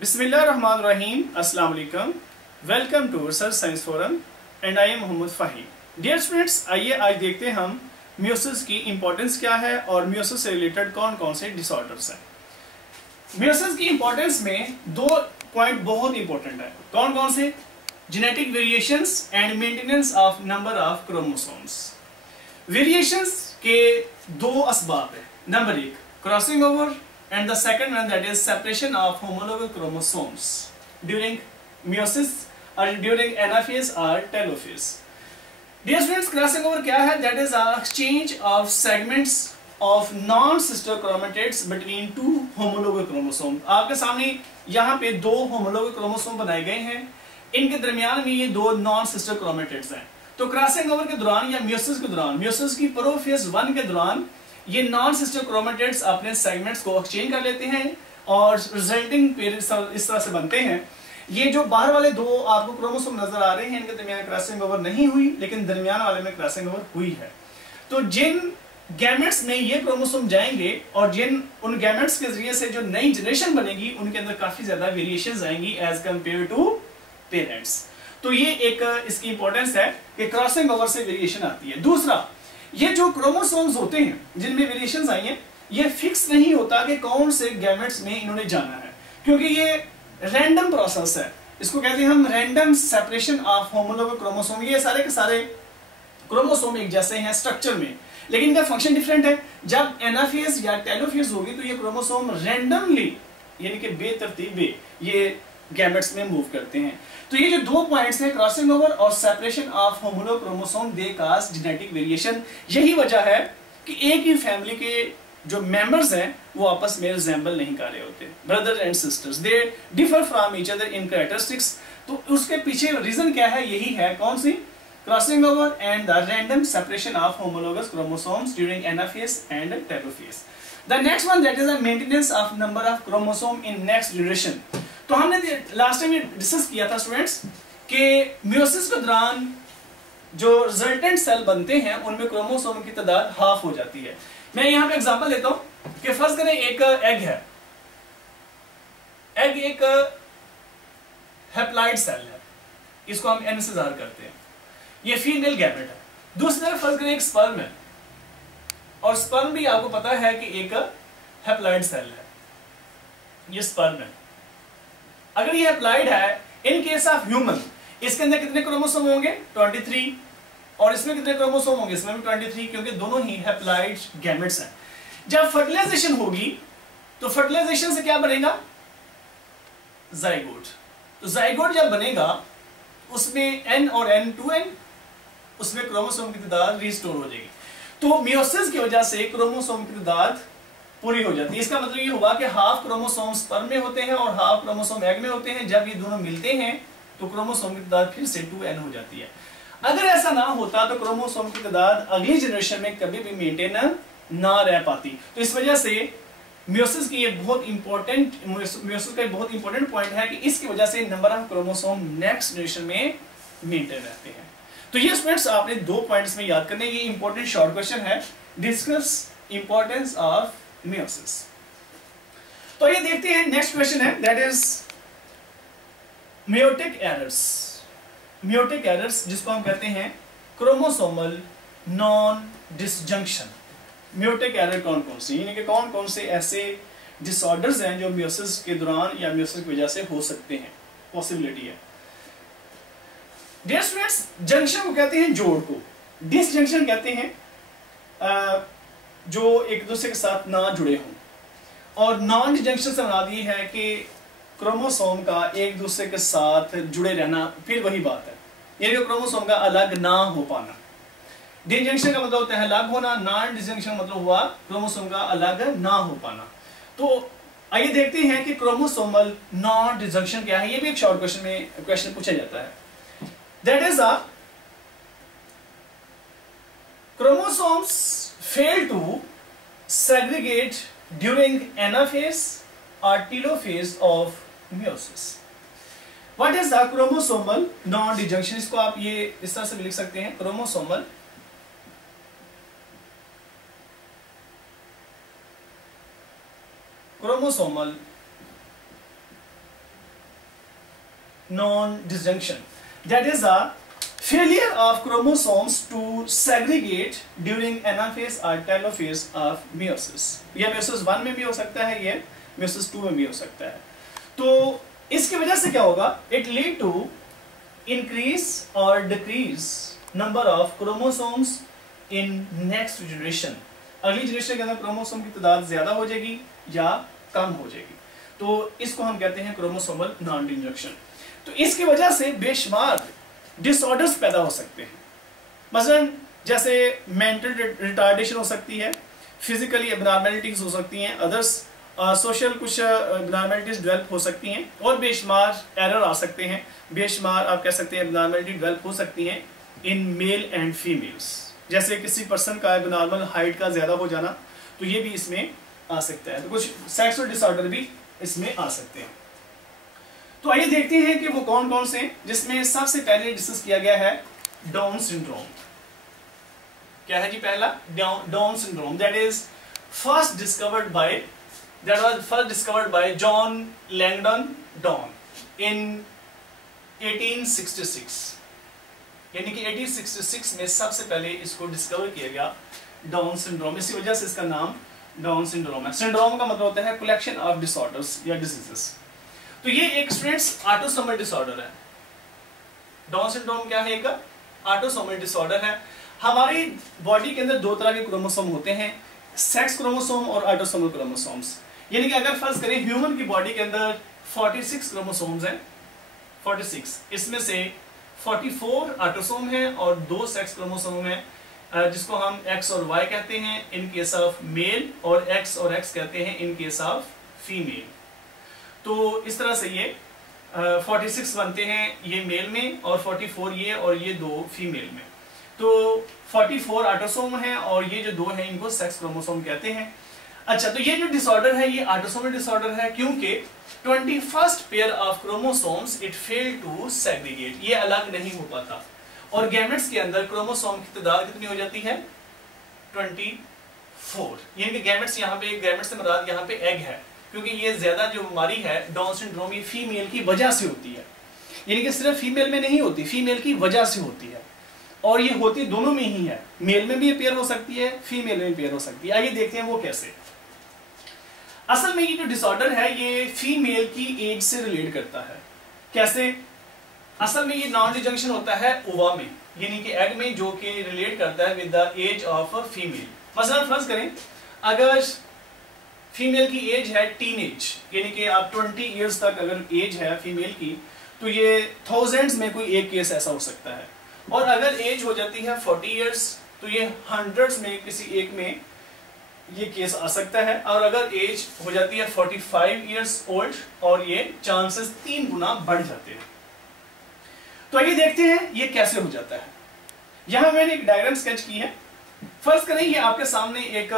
बिस्मिल्लाहिर्रहमानिर्रहीम, अस्सलाम वालेकुम। Welcome to research science forum and I am Mohammad Faheem. Dear students, आइए आज देखते हैं हम मियोसिस की इंपॉर्टेंस क्या है और मियोसिस से रिलेटेड कौन कौन से डिसऑर्डर्स हैं। मियोसिस की इंपॉर्टेंस में दो पॉइंट बहुत इंपॉर्टेंट है। कौन कौन से? Genetic variations and maintenance of number of chromosomes. Variations के दो असबाब है। नंबर एक, crossing over, and the second one, that is separation of homologous chromosomes during meiosis or during anaphase or telophase. Dear students, crossing over क्या है? That is a exchange of segments of non-sister chromatids between two homologous chromosomes. आपके सामने यहाँ पे दो homologous chromosome बनाए गए हैं, इनके दरमियान में ये दो non-sister chromatids हैं। तो क्रॉसिंग ओवर के दौरान या मियोसिस के दौरान, मियोसिस की प्रोफेज 1 के दौरान ये नॉन सिस्टर क्रोमेटिड्स अपने सेगमेंट्स को एक्सचेंज कर लेते हैं और रिजल्टिंग पेयर इस तरह से बनते हैं। ये जो बाहर वाले दो आपको क्रोमोसोम नजर आ रहे हैं, इनके दरमियान क्रॉसिंग ओवर नहीं हुई, लेकिन दरमियान वाले में क्रॉसिंग ओवर हुई है। तो जिन गैमेट्स में ये क्रोमोसोम जाएंगे और जिन उन गैमेट्स के जरिए से जो नई जनरेशन बनेगी, उनके अंदर काफी ज्यादा वेरिएशंस आएंगी एज कंपेयर टू पेरेंट्स। तो ये एक इसकी इंपॉर्टेंस है कि क्रॉसिंग ओवर से वेरिएशन आती है। दूसरा, ये जो क्रोमोसोम्स होते हैं जिनमें वेरिएशंस आई हैं, ये फिक्स नहीं होता कि कौन से गैमेट्स में इन्होंने जाना है, क्योंकि ये रैंडम प्रोसेस है। इसको कहते हैं हम random separation of homologous chromosome. ये सारे के सारे क्रोमोसोम एक जैसे हैं स्ट्रक्चर में, लेकिन इनका फंक्शन डिफरेंट है। जब एनाफेज या टेलोफेज होगी तो ये क्रोमोसोम रैंडमली यानी कि बेतरतीब ये गैमेट्स में मूव करते हैं। तो ये जो दो पॉइंट्स हैं, क्रॉसिंग ओवर और separation of homologous chromosome, they cause genetic variation. यही वजह है कि एक ही फैमिली के जो मेंबर्स हैं वो आपस में रिजेंबल नहीं कर रहे होते। Brothers and sisters, they differ from each other in characteristics. तो उसके पीछे रीजन क्या है? यही है, कौन सी? Crossing over and the random separation of homologous chromosomes during anaphase and telophase. The next one, that is the maintenance of number of chromosome in next generation. तो हमने लास्ट टाइम डिस्कस किया था स्टूडेंट्स कि meiosis के दौरान जो resultant cell बनते हैं उनमें क्रोमोसोम की तादाद हाफ हो जाती है। मैं यहां पे एग्जांपल लेता हूं कि फर्ज करें एक एग है, एग एक हैप्लॉइड सेल है, इसको हम एनएसआर करते हैं, ये फीमेल गैमेट है। दूसरी तरफ फर्ज करें एक स्पर्म है, और स्पर्म भी आपको पता है कि एक हैप्लॉइड सेल है, ये स्पर्म है। अगर ये अप्लाइड है, इन केस ऑफ ह्यूमन, इसके अंदर कितने क्रोमोसोम होंगे? 23। और इसमें कितने क्रोमोसोम होंगे? इसमें भी 23, क्योंकि दोनों ही हैप्लॉइड गैमेट्स हैं। जब फर्टिलाइजेशन होगी तो फर्टिलाइजेशन से क्या बनेगा? जाइगोट। तो जाइगोट जब बनेगा उसमें N और N 2N, उसमें क्रोमोसोम की तादाद रिस्टोर हो जाएगी। तो मियोसिस की वजह से क्रोमोसोम की तादाद पूरी हो जाती है। इसका मतलब ये हुआ कि हाफ क्रोमोसोम स्पर्म में होते हैं और हाफ क्रोमोसोम एग में होते हैं। जब ये दोनों मिलते हैं तो क्रोमोसोम की तादाद फिर से 2N हो जाती है। अगर ऐसा ना होता तो क्रोमोसोम की तादाद अगली जनरेशन में कभी भी मेंटेन ना रह पाती। तो इस वजह से मियोसिस की ये बहुत इंपॉर्टेंट, मियोसिस का बहुत इंपॉर्टेंट पॉइंट है कि इसकी वजह से number of chromosome next generation में मेंटेन रहते हैं। तो ये स्टूडेंट्स आपने दो पॉइंट्स में याद करने की इंपॉर्टेंट शॉर्ट क्वेश्चन है, डिस्कस इंपॉर्टेंस ऑफ मियोसिस। तो ये देखते हैं, नेक्स्ट क्वेश्चन है, that is meiotic errors. Meiotic errors जिसको हम कहते हैं chromosomal non disjunction. Meiotic error कौन कौन सी, यानी कि कौन कौन से ऐसे डिसऑर्डर्स हैं जो मियोसिस के दौरान या मियोसिस की वजह से हो सकते हैं, पॉसिबिलिटी है। डियर स्टूडेंट्स, जंक्शन को कहते हैं जोड़ को, डिसजंक्शन कहते हैं जो एक दूसरे के साथ ना जुड़े हों, और नॉन डिसजंक्शन से मुराद ये है कि क्रोमोसोम का एक दूसरे के साथ जुड़े रहना, फिर वही बात है, यानी कि क्रोमोसोम का अलग ना हो पाना। डिसजंक्शन का मतलब होता है अलग होना, नॉन डिसजंक्शन मतलब हुआ क्रोमोसोम का अलग ना हो पाना। तो आइए देखते हैं कि क्रोमोसोमल नॉन डिसजंक्शन क्या है। ये भी एक शॉर्ट क्वेश्चन में क्वेश्चन पूछा जाता है। That is a chromosomes fail to segregate during anaphase or telophase of meiosis. What is the chromosomal non-disjunction? इसको आप ये इस तरह से भी लिख सकते हैं, chromosomal non-disjunction. That is a failure of chromosomes to segregate during anaphase or telophase of meiosis. यह meiosis 1 में भी हो सकता है, ये meiosis 2 में भी हो सकता है. तो इसकी वजह से क्या होगा? It lead to increase or decrease number of chromosomes in next generation. अगली जनरेशन के अंदर क्रोमोसोम की तादाद ज्यादा हो जाएगी या कम हो जाएगी, तो इसको हम कहते हैं क्रोमोसोमल नॉन डिस्जंक्शन. तो इसकी वजह से बेशुमार डिसऑर्डर्स पैदा हो सकते हैं. मसलन जैसे मेंटल रिटार्डेशन हो सकती है, फिजिकली एबनॉर्मेलिटीज हो सकती हैं, अदर्स सोशल कुछ एबनॉर्मेलिटीज डेवलप हो सकती हैं, और बेशुमार एरर आ सकते हैं, बेशुमार आप कह सकते हैं एबनॉर्मेलिटी डेवलप हो सकती हैं इन मेल एंड फीमेल्स. जैसे किसी पर्सन का एबनॉर्मल हाइट का ज्यादा हो जाना, तो ये भी इसमें आ सकता है. तो कुछ सेक्सुअल डिसऑर्डर भी इसमें आ सकते हैं. तो आइए देखते हैं कि वो कौन कौन से, जिसमें सबसे पहले डिस्कस किया गया है डाउन सिंड्रोम. क्या है जी? पहला down syndrome. That was first discovered by John Langdon down in 1866. यानी कि 1866 में सबसे पहले इसको डिस्कवर किया गया डाउन सिंड्रोम. इसी वजह से इसका नाम डाउन सिंड्रोम है. सिंड्रोम का मतलब होता है कलेक्शन ऑफ डिसऑर्डर्स या डिजीजेस. तो ये एक स्टूडेंट्स ऑटोसोमल डिसऑर्डर है. डाउन सिंड्रोम क्या है? एक ऑटोसोमल डिसऑर्डर है. हमारी बॉडी के अंदर दो तरह के क्रोमोसोम होते हैं, सेक्स क्रोमोसोम और ऑटोसोमल क्रोमोसोम्स. यानी कि अगर फर्ज करें ह्यूमन की बॉडी के अंदर 46 क्रोमोसोम्स हैं, 46, इसमें से 44 ऑटोसोम है और 2 सेक्स क्रोमोसोम है, जिसको हम X और Y कहते हैं इन केस ऑफ मेल, और X और X कहते हैं इन केस ऑफ फीमेल. तो इस तरह से ये 46 बनते हैं ये मेल में, और 44 ये, और ये 2 फीमेल में. तो 44 ऑटोसोम हैं, और ये जो 2 हैं इनको सेक्स क्रोमोसोम कहते हैं. अच्छा, तो ये जो डिसऑर्डर है ये ऑटोसोमल डिसऑर्डर है, क्योंकि 21st pair of chromosomes it fail to segregate. ये अलग नहीं हो पाता, और गैमेट्स के अंदर क्रोमोसोम की तादाद कितनी हो जाती है? 24. यानी कि गैमेट्स यहाँ पे, गैमेट्स से मुराद यहाँ पे एग है, क्योंकि ये ज्यादा जो बीमारी है डाउन सिंड्रोम ये फीमेल की वजह से होती है. यानी कि सिर्फ फीमेल में नहीं होती, फीमेल की वजह से होती है, और ये होती दोनों में ही है. मेल में भी पेयर हो सकती है, फीमेल में भी पेयर हो सकती है. आइए देखते हैं वो कैसे. असल में ये जो डिसऑर्डर है ये फीमेल की एज से रिलेट करता है. कैसे? असल में ये नॉन डिजंक्शन होता है ओवा में, यानी कि एग में, जो कि रिलेट करता है with the age of a female. मसलन फर्ज करें अगर फीमेल की एज है टीनेज, यानी कि आप 20 इयर्स तक अगर एज है फीमेल की, तो ये थाउजेंड्स में कोई एक केस ऐसा हो सकता है. और अगर एज हो जाती है 40 इयर्स, तो ये हंड्रेड्स में किसी एक में ये केस आ सकता है. और अगर एज हो जाती है 45 इयर्स ओल्ड, और ये चांसेस 3 गुना बढ़ जाते हैं. तो आइए देखते हैं ये कैसे हो जाता है. यहां मैंने एक डायग्राम स्केच की है. फर्ज करें ये आपके सामने एक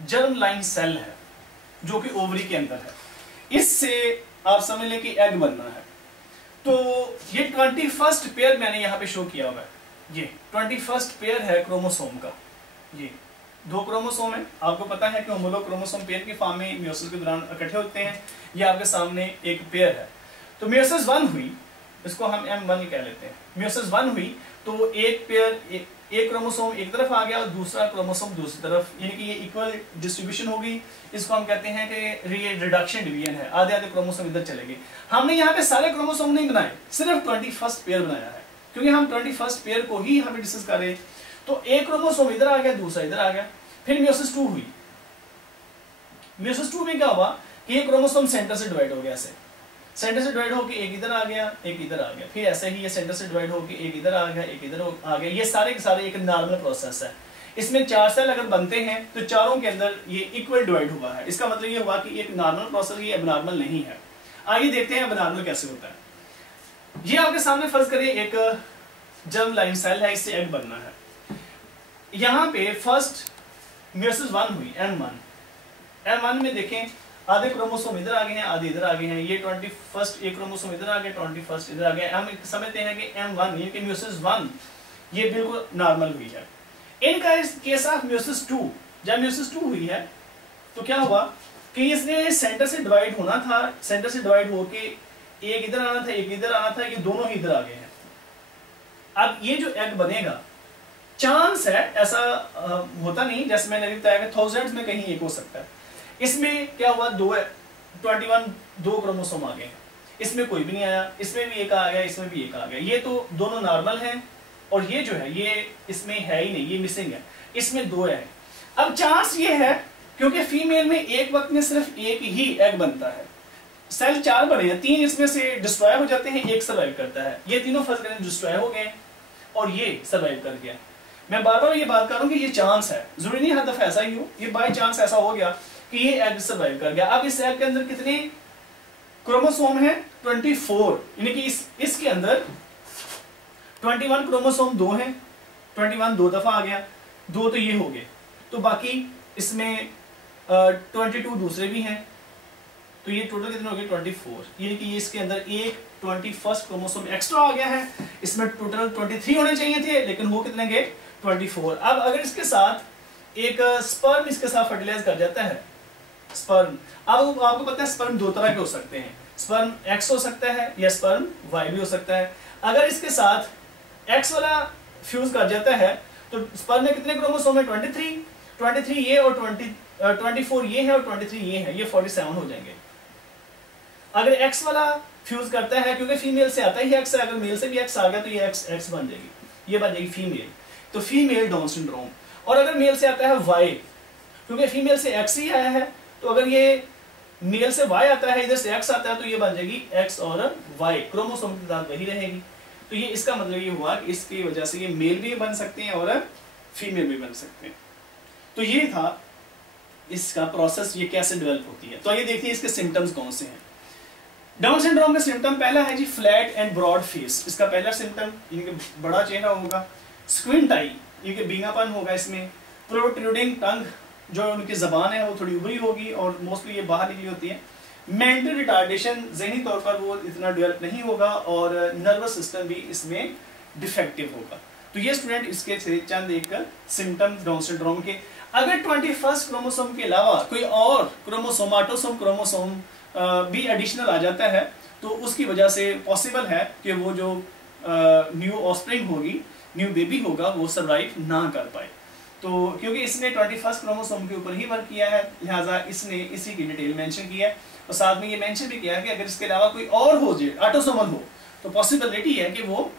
जर्म लाइन सेल है जो कि ओवरी के अंदर है. इससे आप समझ लें कि एग बनना है. तो ये 21st पेयर मैंने यहां पे शो किया हुआ है. ये 21st पेयर है क्रोमोसोम का. ये 2 क्रोमोसोम है. आपको पता है कि होमोलोग क्रोमोसोम पेयर की फॉर्म में मियोसिस के दौरान इकट्ठे होते हैं. ये आपके सामने एक पेयर है. तो मियोसिस 1 हुई, इसको हम M1 कह लेते हैं. मियोसिस 1 हुई तो एक पेयर, एक क्रोमोसोम एक तरफ आ गया और दूसरा क्रोमोसोम दूसरी तरफ, यानी कि ये इक्वल डिस्ट्रीब्यूशन होगी. इसको हम कहते हैं कि ये रिडक्शन डिवीजन है. आधे आधे क्रोमोसोम इधर चले गए. हमने यहाँ पे सारे क्रोमोसोम नहीं बनाए, सिर्फ 21st पेयर बनाया है, क्योंकि हम 21st पेयर को ही यहाँ पे डिस्कस कर रहे हैं. तो एक क्रोमोसोम इधर आ गया, दूसरा इधर आ गया. फिर मियोसिस 2 हुई. मियोसिस 2 में क्या हुआ कि ये क्रोमोसोम सेंटर से डिवाइड हो गया. ऐसे सेंटर से डिवाइड होकर एक इधर आ गया, एक इधर आ गया. फिर ऐसे ही ये सेंटर से डिवाइड होकर एक इधर आ गया, एक इधर आ गया. ये सारे के सारे एक नॉर्मल प्रोसेस है. इसमें 4 सेल अगर बनते हैं तो चारों के अंदर ये इक्वल डिवाइड हुआ है. इसका मतलब ये हुआ कि एक नॉर्मल प्रोसेस, ये एबनॉर्मल नहीं है. आइए देखते हैं एबनॉर्मल कैसे होता है. ये आपके सामने फर्ज करें एक जर्म लाइन सेल है, इससे एग बनना है. यहाँ पे फर्स्ट मियोसिस 1 हुई, M1 में देखें आधे क्रोमोसोम इधर आ गए हैं, आधे इधर आ गए हैं. ये 21st एक क्रोमोसोम इधर आ गया, 21st इधर आ गया. हम समझते हैं कि M1 ये कि मियोसिस 1 ये बिल्कुल नॉर्मल हुई है. इनका केस ऑफ मियोसिस 2, जब मियोसिस 2 हुई है तो क्या हुआ कि इसने सेंटर से डिवाइड होना था, सेंटर से डिवाइड होके एक इधर आना था, एक इधर आना था, ये दोनों ही इधर आ गए हैं। अब ये जो एग बनेगा, चांस है, ऐसा होता नहीं, जैसे मैंने अभी बताया कि थाउजेंड्स में कहीं एक हो सकता है। इसमें क्या हुआ, 2 क्रोमोसोम आ गए, इसमें कोई भी नहीं आया, इसमें भी एक आ गया, इसमें भी एक आ गया। ये तो दोनों नॉर्मल हैं, और ये जो है ये इसमें है ही नहीं, ये मिसिंग है, इसमें 2 है। अब चांस ये है, क्योंकि फीमेल में एक वक्त में सिर्फ एक ही एग बनता है, सेल 4 बने हैं, 3 इसमें से डिस्ट्रॉय हो जाते हैं, एक सर्वाइव करता है। ये तीनों फर्स्ट करें डिस्ट्रॉय हो गए और ये सर्वाइव कर गया। मैं बार बार ये बात कर रहा हूं कि ये चांस है, जरूरी नहीं हर दफा ऐसा ही हो, ये बाय चांस ऐसा हो गया कि ये एग सर्वाइव कर गया। अब इस एग के अंदर कितने क्रोमोसोम है, 24, यानी कि इसके अंदर 21 क्रोमोसोम 2 हैं, 21 2 दफा आ गया, 2 तो ये हो गए, तो बाकी इसमें 22 दूसरे भी हैं, तो ये टोटल कितने हो गए 24, यानी कि ये इसके अंदर एक 21st क्रोमोसोम एक्स्ट्रा आ गया है। इसमें टोटल 23 होने चाहिए थे, लेकिन वो कितने गए 24। अब अगर इसके साथ एक स्पर्म इसके साथ फर्टिलाइज कर जाता है, स्पर्म, अब आपको पता है स्पर्म 2 तरह के हो सकते हैं, स्पर्म एक्स हो सकता है या स्पर्म वाई भी हो सकता है। अगर इसके साथ एक्स वाला फ्यूज कर जाता है तो स्पर्म में कितने क्रोमोसोम है, 23 ये और 24 ये है और 23 ये है, ये 47 हो जाएंगे। अगर एक्स वाला फ्यूज करता है, क्योंकि फीमेल से आता ही एक्स है, अगर मेल से भी एक्स आ गया तो ये एक्स बन जाएगी, ये बन जाएगी फीमेल, तो फीमेल डाउन सिंड्रोम। और अगर मेल से आता है वाई, क्योंकि फीमेल से एक्स ही आया है, तो अगर ये मेल से वाई आता है, इधर से एक्स आता है, तो ये बन जाएगी एक्स और वाई, क्रोमोसोम की तादाद वही रहेगी। तो ये इसका मतलब ये हुआ कि इसकी वजह से ये मेल भी बन सकते हैं और फीमेल भी बन सकते हैं। तो ये था इसका प्रोसेस, ये कैसे डेवलप होती है। तो आइए देखते हैं इसके सिम्टम्स कौन से हैं। डाउन सिंड्रोम का सिम्टम पहला है जी फ्लैट एंड ब्रॉड फेस, इसका पहला सिम्टम यानी कि बड़ा चेहरा होगा। स्क्विंट आई, यानी कि बीनापन होगा इसमें। प्रोट्रूडिंग टंग, जो उनकी जबान है वो थोड़ी उभरी होगी और मोस्टली ये बाहर निकली होती है। मेंटल रिटार्डेशन, जहनी तौर पर वो इतना डेवलप नहीं होगा और नर्वस सिस्टम भी इसमें डिफेक्टिव होगा। तो ये स्टूडेंट इसके से चंद एक सिम्टम्स डाउन सिंड्रोम के। अगर 21st क्रोमोसोम के अलावा कोई और क्रोमोसोम, ऑटोसोम क्रोमोसोम भी एडिशनल आ जाता है, तो उसकी वजह से पॉसिबल है कि वो जो न्यू ऑफस्प्रिंग होगी, न्यू बेबी होगा, वो सर्वाइव ना कर पाए। तो क्योंकि इसने 21st क्रोमोसोम के ऊपर ही वर्क किया है, लिहाजा इसने इसी की डिटेल मेंशन की है और साथ में ये मेंशन भी किया है कि अगर इसके अलावा कोई और हो जाए, ऑटोसोमल हो, तो पॉसिबिलिटी है कि वो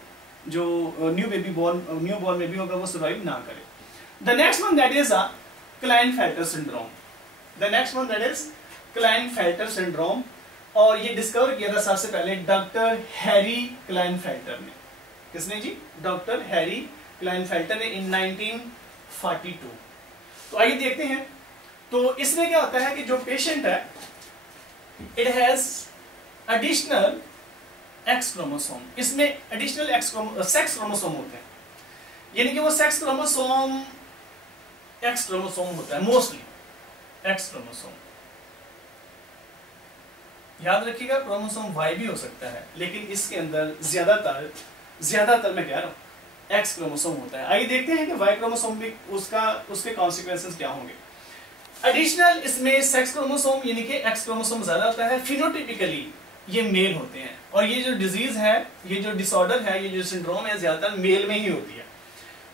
जो न्यू बॉर्न बेबी होगा वो सर्वाइव ना करे। The next one that is Klinefelter syndrome. The next one that is Klinefelter syndrome, और ये डिस्कवर किया था सबसे पहले डॉक्टर हैरी क्लाइनफेल्टर ने। किसने जी? डॉक्टर हैरी क्लाइनफेल्टर ने इन 1942। तो आइए देखते हैं। तो इसमें क्या होता है कि जो पेशेंट है, it has additional x chromosome, इसमें एडिशनल सेक्स क्रोमोसोम होते हैं, यानी कि वो सेक्स क्रोमोसोम एक्स क्रोमोसोम होता है, मोस्टली एक्स क्रोमोसोम। याद रखिएगा क्रोमोसोम वाई भी हो सकता है, लेकिन इसके अंदर ज्यादातर मैं कह रहा हूं एक्स क्रोमोसोम होता है। आइए देखते हैं कि वाई क्रोमोसोम भी उसके कॉन्सिक्वेंसेस क्या होंगे। एडिशनल इसमें सेक्स क्रोमोसोम यानी कि एक्स क्रोमोसोम ज्यादा होता है। फिनोटाइपिकली ये मेल होते हैं, और ये जो डिजीज है, ये जो डिसऑर्डर है, ये जो सिंड्रोम है, ज्यादातर मेल में ही होती है।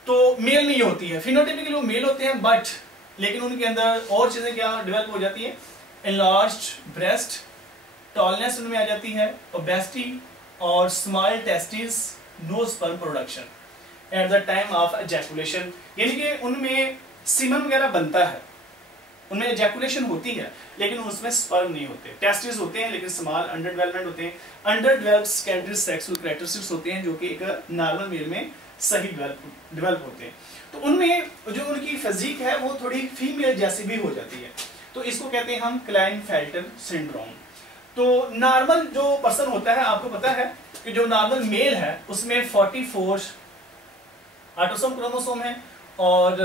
तो मेल में ही होती है, फिनोटाइपिकली वो मेल होते हैं, बट लेकिन उनके अंदर और चीजें क्या डेवलप हो जाती है, एनलार्ज्ड ब्रेस्ट, टॉलनेस उनमें आ जाती है, ओबेसिटी और small testis, no sperm production at the time of ejaculation, यानी कि उनमें सीमन वगैरह बनता है, उनमें एजैकुलेशन होती है, लेकिन उसमें स्पर्म नहीं होते। टेस्टिस होते हैं लेकिन स्मॉल, अंडर डेवलपमेंट होते हैं। Under developed secondary sexual characteristics होते हैं जो कि एक नॉर्मल मेल में सही डेवलप होते हैं। तो उनमें जो उनकी फिजिक है वो थोड़ी फीमेल जैसी भी हो जाती है, तो इसको कहते हैं हम क्लाइनफेल्टर सिंड्रोम। तो नॉर्मल जो पर्सन होता है, आपको पता है कि जो नॉर्मल मेल है उसमें 44 ऑटोसोम क्रोमोसोम है, और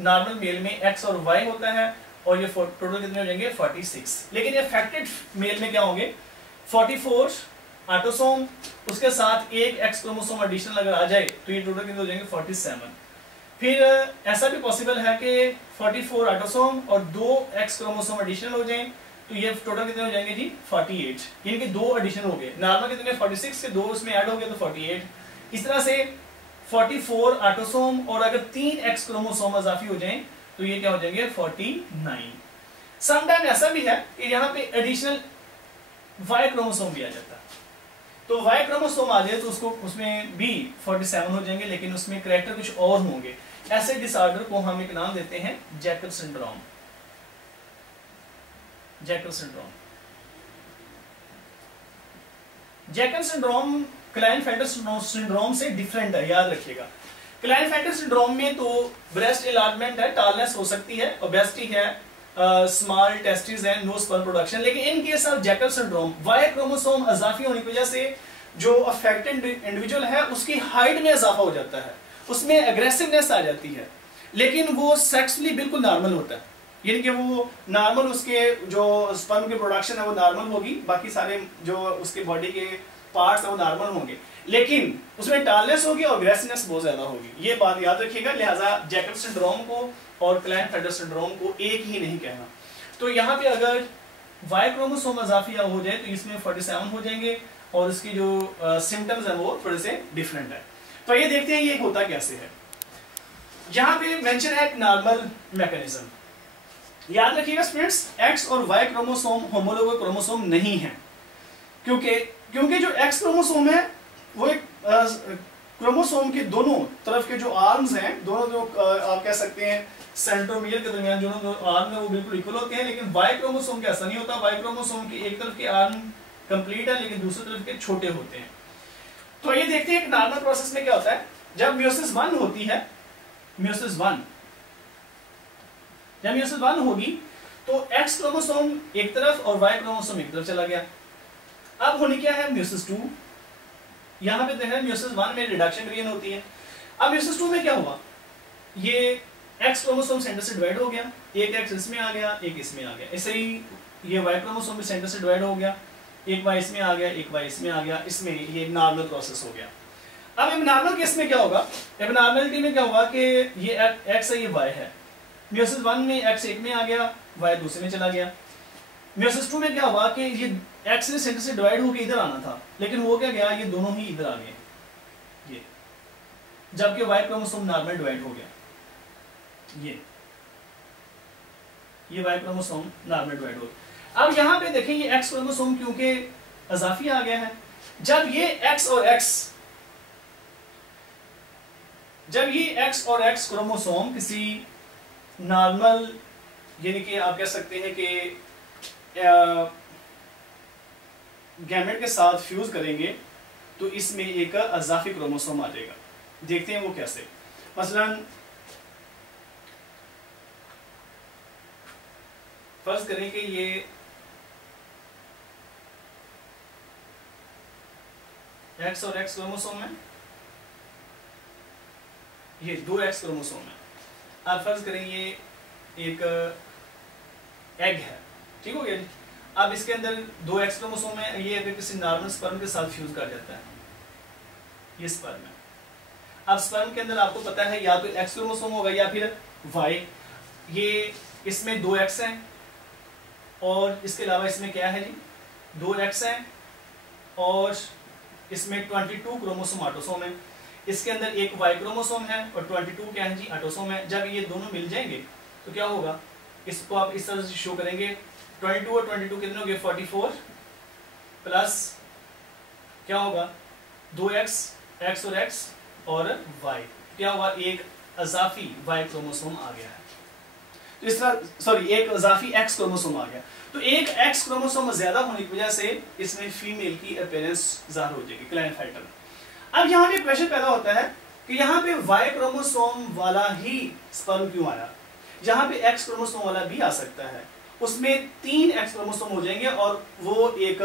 नॉर्मल मेल में एक्स और वाई होता है, और ये टोटल कितने हो जाएंगे 46। लेकिन अफेक्टेड मेल में क्या होंगे 44 ऑटोसोम, उसके साथ एक एक्स क्रोमोसोम एडिशनल अगर आ जाए तो ये टोटल कितने हो जाएंगे 47। फिर ऐसा भी पॉसिबल है कि 44 ऑटोसोम और 2 एक्स क्रोमोसोम एडिशनल हो जाएं, तो ये टोटल कितने हो जाएंगे जी 48, यानी कि 2 एडिशन हो गए। नॉर्मल कितने 46 के 2 उसमें ऐड हो गए तो 48। इस तरह से 44 ऑटोसोम, और अगर 3 एक्स क्रोमोसोम इजाफी हो जाएं तो ये क्या हो जाएंगे 49। समटाइम ऐसा भी है कि यहाँ पे एडिशनल वाई क्रोमोसोम भी आ जाता है, तो वाई क्रोमोसोम आ जाए तो उसको उसमें भी 47 हो जाएंगे, लेकिन उसमें करैक्टर कुछ और होंगे। ऐसे डिसऑर्डर को हम एक नाम देते हैं Jacob syndrome. Jacob syndrome, Jacob syndrome Klinefelter syndrome से डिफरेंट है, याद रखिएगा। क्लाइनफेल्टर सिंड्रोम में तो ब्रेस्ट एनलार्जमेंट है, टालनेस हो सकती है, ओबेसिटी है, स्मॉल टेस्टिस है, नो स्पर्म प्रोडक्शन। लेकिन in case of Jacob syndrome Y chromosome इजाफी होने की वजह से जो अफेक्टेड इंडिविजुअल है उसकी हाइट में इजाफा हो जाता है, उसमें एग्रेसिवनेस आ जाती है, लेकिन वो सेक्सुअली बिल्कुल नॉर्मल होता है, यानी कि वो नॉर्मल उसके जो स्पर्म की प्रोडक्शन है वो नॉर्मल होगी, बाकी सारे जो उसके बॉडी के पार्ट्स है वो नॉर्मल होंगे, लेकिन उसमें टालनेस होगी और एग्रेसिवनेस बहुत ज्यादा होगी। ये बात याद रखिएगा। लिहाजा जैकब सिंड्रोम को और क्लाइनफेल्टर सिंड्रोम को एक ही नहीं कहना। तो यहाँ पे अगर वाई क्रोमोसोम इजाफिया हो जाए तो इसमें 47 हो जाएंगे, और इसकी जो सिम्टम्स है वो थोड़े से डिफरेंट है। तो ये देखते हैं ये होता कैसे है। यहाँ पे मेंशन है एक नॉर्मल मैकेनिज्म। याद रखिएगा स्टूडेंट्स, एक्स और वाई क्रोमोसोम होमोलोगस क्रोमोसोम नहीं है, क्योंकि जो एक्स क्रोमोसोम है वो एक क्रोमोसोम के दोनों तरफ के जो आर्म्स हैं, दोनों जो आप कह सकते हैं सेंट्रोमियर के दरमियान जो आर्म है वो बिल्कुल इक्वल होते हैं, लेकिन वाई क्रोमोसोम के ऐसा नहीं होता। वाई क्रोमोसोम की एक तरफ के आर्म कंप्लीट है, लेकिन दूसरी तरफ के छोटे होते हैं। तो ये देखते हैं एक नॉर्मल प्रोसेस में क्या होता है। जब म्यूसिस 1 होती है, म्यूसिस 1 जब म्यूसिस 1 होगी तो एक्स क्रोमोसोम एक तरफ और वाई क्रोमोसोम एक तरफ चला गया। अब होने क्या है म्यूसिस 2, यहां पे देखा म्यूसिस 1 में रिडक्शन डिवीजन होती है। अब म्यूसिस 2 में क्या हुआ, ये एक्स क्रोमोसोम सेंटर से डिवाइड हो गया, एक एक्स इसमें आ गया, एक इसमें आ गया। ऐसे ही ये वाई क्रोमोसोम भी सेंटर से डिवाइड हो गया, एक वाई इसमें आ गया, एक वाई इसमें आ गया। इसमें ये नॉर्मल प्रोसेस हो गया। अब एबनॉर्मल केस में क्या होगा, एबनॉर्मलिटी में क्या होगा कि ये एक्स है, ये वाई है। म्यूसिस 1 में एक्स एक में आ गया, वाई दूसरे में चला गया। म्यूसिस 2 में क्या हुआ कि ये एक्स ने सेंटर से डिवाइड होकर इधर आना था, लेकिन वो क्या गया, ये दोनों ही इधर आ गए, ये, जबकि वाई क्रोमोसोम नॉर्मल डिवाइड हो गया। ये वाई क्रोमोसोम नॉर्मल डिवाइड हो गया। अब यहां पे देखें ये एक्स क्रोमोसोम क्योंकि इजाफी आ गया है, जब ये एक्स और एक्स क्रोमोसोम किसी नॉर्मल, यानी कि आप कह सकते हैं कि गैमेट के साथ फ्यूज करेंगे तो इसमें एक इजाफी क्रोमोसोम आ जाएगा। देखते हैं वो कैसे। मसलन फर्ज करें कि ये एक्स और एक्स क्रोमोसोम है, ये 2 एक्स क्रोमोसोम है। आप फर्ज करें ये एक एग है, ठीक हो गया जी। अब इसके अंदर 2 एक्स क्रोमोसोम है, ये अगर किसी नॉर्मल स्पर्म के साथ फ्यूज कर जाता है, ये स्पर्म है। अब स्पर्म के अंदर आपको पता है या तो एक्स क्रोमोसोम होगा या फिर वाई। ये इसमें 2 एक्स हैं और इसके अलावा इसमें क्या है जी 2 एक्स हैं और इसमें 22 क्रोमोसोम ऑटोसोम है। इसके अंदर एक वाई क्रोमोसोम है और 22 क्या है जी ऑटोसोम है। जब ये दोनों मिल जाएंगे तो क्या होगा, इसको आप इस तरह से शो करेंगे, 22 और 22 कितने हो गए 44 प्लस क्या होगा 2x, x और x और y, क्या हुआ एक इजाफी y क्रोमोसोम आ गया है। तो इस तरह एक इजाफी x क्रोमोसोम आ गया, तो एक x क्रोमोसोम ज्यादा होने की वजह से इसमें फीमेल की अपीयरेंस ज़ाहिर हो जाएगी क्लाइनफेल्टर। अब यहाँ पे क्वेश्चन पैदा होता है कि यहाँ पे y क्रोमोसोम वाला ही स्पर्म क्यों आया, जहाँ पे x क्रोमोसोम वाला भी आ सकता है। उसमें 3 एक्स क्रोमोसोम हो जाएंगे और वो एक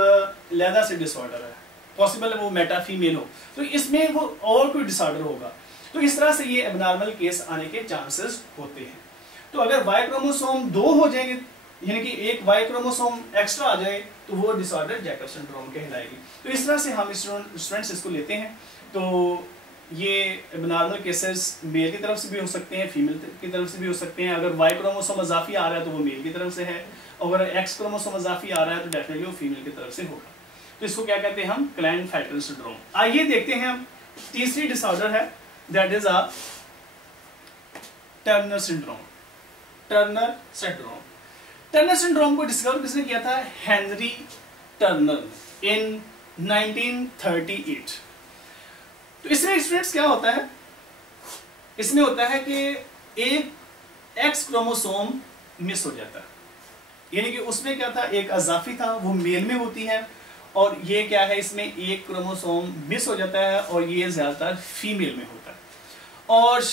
लेदा से डिसऑर्डर है, पॉसिबल है वो मेटा फीमेल हो, तो इसमें वो और कोई डिसऑर्डर होगा। तो इस तरह से ये एबनॉर्मल केस आने के चांसेस होते हैं। तो अगर वाई क्रोमोसोम 2 हो जाएंगे, यानी कि एक वाई क्रोमोसोम एक्स्ट्रा आ जाए, तो वो डिसऑर्डर जैकब सिंड्रोम कहलाएगी। तो इस तरह से हम स्टूडेंट्स इसको लेते हैं। तो ये एबनॉर्मल केसेस मेल की तरफ से भी हो सकते हैं, फीमेल की तरफ से भी हो सकते हैं। अगर वाई क्रोमोसोम इजाफी आ रहा है तो वो मेल की तरफ से है, अगर एक्स क्रोमोसोम इजाफी आ रहा है तो डेफिनेटली वो फीमेल की तरफ से होगा। तो इसको क्या कहते हैं हम, क्लाइनफेल्टर सिंड्रोम। आइए देखते हैं हम तीसरी डिसऑर्डर है, that is a Turner syndrome. Turner syndrome, Turner syndrome को डिस्कवर किसने किया था, हेनरी टर्नर इन 1938। तो इसमें स्टूडेंट्स क्या होता है, इसमें होता है कि एक एक्स क्रोमोसोम मिस हो जाता है, यानी कि उसमें क्या था, एक अजाफी था, वो मेल में होती है, और ये क्या है, इसमें एक क्रोमोसोम मिस हो जाता है और ये ज्यादातर फीमेल में होता है। और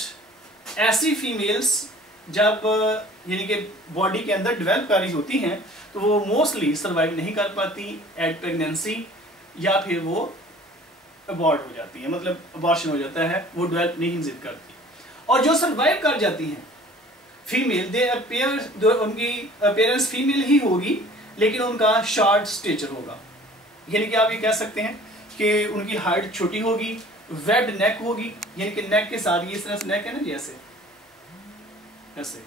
ऐसी फीमेल्स जब यानी कि बॉडी के अंदर डेवलप कर रही होती हैं तो वो मोस्टली सर्वाइव नहीं कर पाती एट प्रेगनेंसी, या फिर वो अबॉर्ट हो जाती है, मतलब अबॉर्शन हो जाता है, वो डेवलप नहीं जिद करती। और जो सर्वाइव कर जाती हैं फीमेल, दे अपीयर, उनकी अपीयरेंस फीमेल ही होगी लेकिन उनका शॉर्ट स्टेचर होगा, यानी कि आप ये कह सकते हैं कि उनकी हाइट छोटी होगी, वेड नेक होगी, यानी कि नेक के साथ ये इस तरह से नेक है ना जी, ऐसे ऐसे,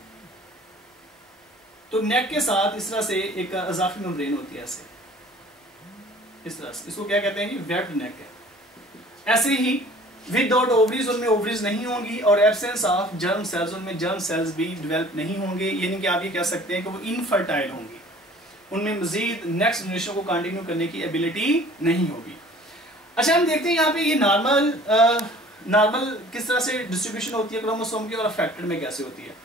तो नेक के साथ इस तरह से एक अजाफी मेम्ब्रेन होती है, ऐसे इस तरह से, इसको क्या कहते हैं कि वेड नेक है। ऐसे ही विदाउट ओवरीज, उनमें ओवरीज नहीं होंगी, और एब्सेंस ऑफ जर्म सेल्स, उनमें जर्म सेल्स भी डेवलप नहीं होंगे, यानी कि आप ये कह सकते हैं कि वो इनफर्टाइल होंगी, उनमें मजीद नेक्स्ट जनरेशन को कंटिन्यू करने की एबिलिटी नहीं होगी। अच्छा, हम देखते हैं यहाँ पे ये नॉर्मल किस तरह से डिस्ट्रीब्यूशन होती है क्रोमोसोम की, और अफेक्टेड में कैसे होती है।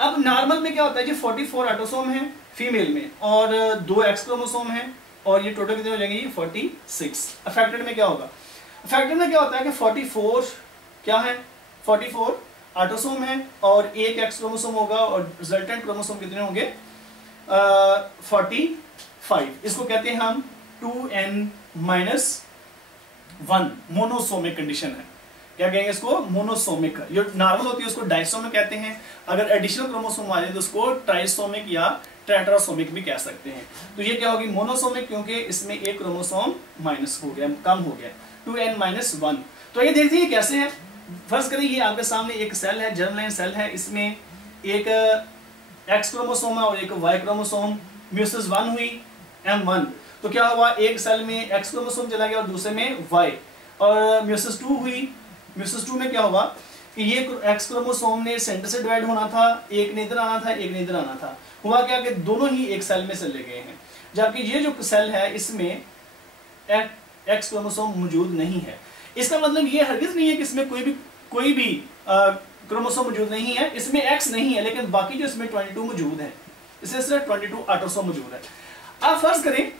अब नॉर्मल में क्या होता है जी, 44 ऑटोसोम है फीमेल में, और 2 एक्स क्रोमोसोम है, और ये टोटल कितने हो जाएंगे, ये 46। अफेक्टेड में क्या होगा, अफेक्टेड में क्या होता है कि 44 क्या है, 44 ऑटोसोम है, और 1 एक्स क्रोमोसोम होगा, और रिजल्टेंट क्रोमोसोम कितने होंगे, 45। इसको कहते हैं हम 2n-1 मोनोसोमिक कंडीशन है। क्या कहेंगे इसको, मोनोसोमिक। जो नॉर्मल होती है उसको डाइसोमिक कहते हैं, अगर एडिशनल क्रोमोसोम आ जाए तो उसको ट्राइसोमिक या टेट्रासोमिक भी कह सकते हैं। तो ये क्या होगी, मोनोसोमिक, क्योंकि इसमें एक क्रोमोसोम माइनस हो गया, कम हो गया, 2n-1। तो ये देखिए कैसे है, फर्ज करें ये आपके सामने एक सेल है, जर्मलाइन सेल है, इसमें एक एक्स क्रोमोसोम है और एक वाई क्रोमोसोम, म्यूसिस 1 हुई, M1। तो क्या हुआ, एक सेल में एक्स क्रोमोसोम चला गया और दूसरे में वाई, और म्यूसिस 2 हुई, म्यूसिस 2 में क्या हुआ कि ये एक्स क्रोमोसोम ने सेंटर से डिवाइड होना था, एक ने इधर आना था, एक ने इधर आना था, हुआ क्या कि दोनों ही एक सेल में चले गए हैं, जबकि ये जो सेल है इसमें एक्स क्रोमोसोम मौजूद नहीं है। इसका मतलब ये हरगिज नहीं है कि इसमें कोई भी क्रोमोसोम मौजूद नहीं है, इसमें एक्स नहीं है, लेकिन बाकी जो इसमें 22 मौजूद है, इसमें सिर्फ 22 ऑटोसोम मौजूद है। अब फर्ज करें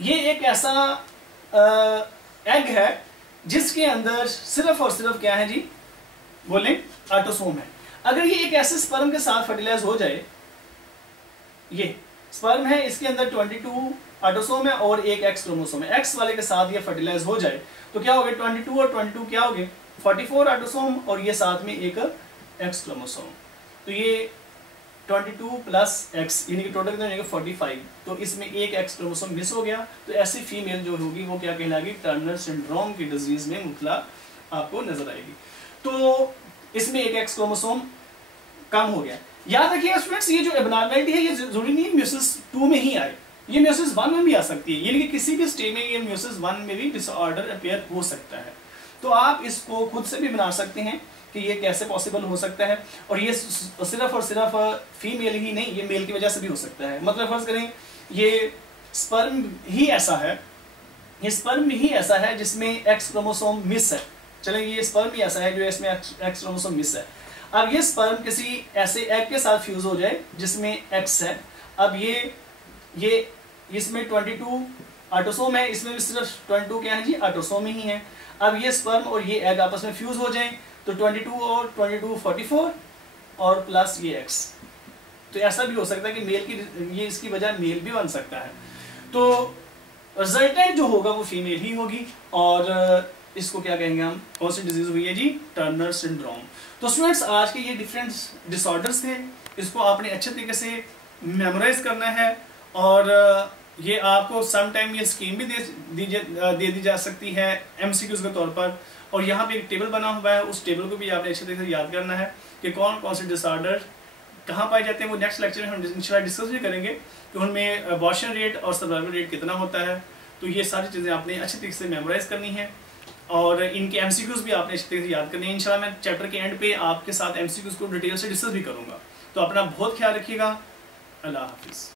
ये एक ऐसा एग है जिसके अंदर सिर्फ और सिर्फ क्या है जी, बोले ऑटोसोम है। अगर ये एक ऐसे स्पर्म के साथ फर्टिलाइज हो जाए, ये स्पर्म है, इसके अंदर 22 ऑटोसोम है और एक एक्स क्रोमोसोम है, एक्स वाले के साथ ये फर्टिलाइज हो जाए तो क्या हो गए, 22 और 22 क्या हो गए, 44 ऑटोसोम, और ये साथ में एक एक्स क्रोमोसोम, तो ये 22 प्लस एक्स यानी कि टोटल कितना हो जाएगा 45। तो इसमें एक एक्स क्रोमोसोम मिस हो गया, तो ऐसी फीमेल जो होगी वो क्या कहलाएगी, टर्नर सिंड्रोम की डिजीज में मुबतला आपको नजर आएगी। तो इसमें एक एक्स क्रोमोसोम कम हो गया। याद रखिएगा स्टूडेंट्स, ये जो एबनॉर्मलिटी है ये जरूरी नहीं म्यूसिस 2 में ही आए, ये म्यूसिस 1 में भी आ सकती है, यानी कि किसी भी स्टेज में ये म्यूसिस 1 में भी डिसऑर्डर अपीयर हो सकता है। तो आप इसको खुद से भी बना सकते हैं कि ये कैसे पॉसिबल हो सकता है, और ये सिर्फ और सिर्फ फीमेल ही नहीं, ये मेल की वजह से भी हो सकता है। मतलब फर्ज करें ये स्पर्म ही ऐसा है, ये स्पर्म ही ऐसा है जिसमें एक्स क्रोमोसोम मिस है, चलें ये स्पर्म ही ऐसा है जो इसमें एक्स क्रोमोसोम मिस है। अब ये स्पर्म किसी ऐसे एग के साथ फ्यूज हो जाए जिसमें एक्स है, अब ये इसमें 22 ऑटोसोम है, इसमें भी सिर्फ 22 क्या है जी, ऑटोसोम ही है। अब ये स्पर्म और ये एग आपस में फ्यूज हो जाएं तो 22 और 22 44 और प्लस ये एक्स, तो ऐसा भी हो सकता है कि मेल की ये इसकी वजह मेल भी बन सकता है। तो रिजल्टेंट जो होगा वो फीमेल ही होगी, और इसको क्या कहेंगे हम, कौन सी डिजीज हुई है जी, टर्नर सिंड्रोम। तो स्टूडेंट्स आज के ये डिफरेंट डिसऑर्डर्स थे, इसको आपने अच्छे तरीके से मेमोराइज करना है, और ये आपको सम टाइम ये स्कीम भी दे दी जा सकती है MCQs के तौर पर, और यहाँ पे एक टेबल बना हुआ है, उस टेबल को भी आपने अच्छे तरीके से याद करना है कि कौन कौन से डिसऑर्डर कहाँ पाए जाते हैं वो नेक्स्ट लेक्चर में हम इंशाल्लाह डिस्कस भी करेंगे कि उनमें अबॉर्शन रेट और सर्वाइवल रेट कितना होता है। तो ये सारी चीज़ें आपने अच्छे तरीके से मेमोराइज करनी है और इनके एमसीक्यूज़ भी आपने अच्छे तरीके से याद करनी है। इंशाल्लाह मैं चैप्टर के एंड पे आपके साथ एमसीक्यूज़ को डिटेल से डिस्कस भी करूँगा। तो अपना बहुत ख्याल रखिएगा। अल्लाह हाफिज़।